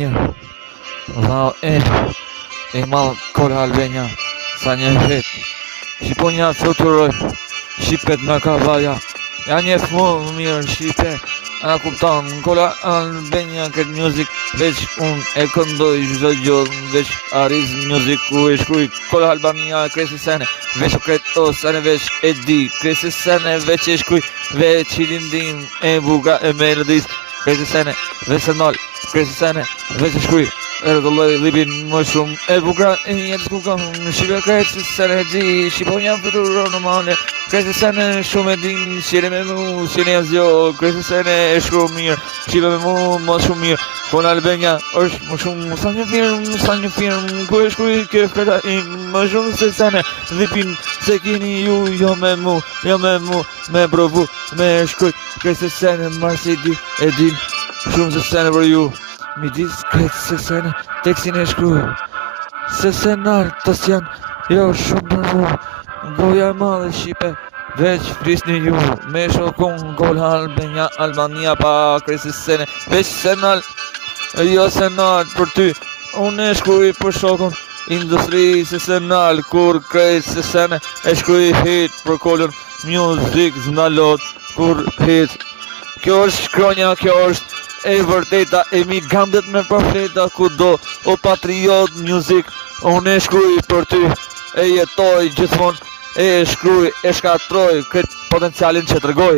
Mirë, vau e malë Kola Albania, sa një vet, Shqiponja fluturoj, Shqipet nga kavalja, ja njef mu mirë Shqipe, a kupton, Kola Albania këtë music, veç unë e këndoj çdo gjë, veç Ariz music ku e shkruj, Kola Albania kresi sene, veç o kreto sene, veç e di, kresi sene, veç e shkruj, veç i dindim, e buka e melodis, kresi sene, veç e nol, kresi sene, veç e shkruj, Erdëlloj lipin më shumë e bukra e jetës ku kam Shqipe krejtë se në gji Shqiponja fluturoj në mane krejtë se në shumë e din Shqire me mu, shqire zjo krejtë se në e shkru mirë Shqipe me mu, më shumë mirë Kola Albania është më shumë sa një firmë ku e shkruj ke freda im më shumë se sene lipin se kini ju jo me mu me provu me shkruj krejtë se në marsi di e din shumë se sene për ju mi diskret se sene tekstin e shkruaj se senartës janë jo shumë për mu goja e madhe Shqipe veç frisni ju me shokun Kola Albania pa kresi sene veç senal jo senal për ty unë e shkruaj për shokun industri se senal kur krejt se sene e shkruaj hit për Kolën music znalot kur hit kjo është shkronja kjo është e vërteta e mi gamdet me profeta kudo o patriot music unë e shkruj për ty e jetoj gjithmon e shkruj e shkatroj këtë potencialin që të rgoj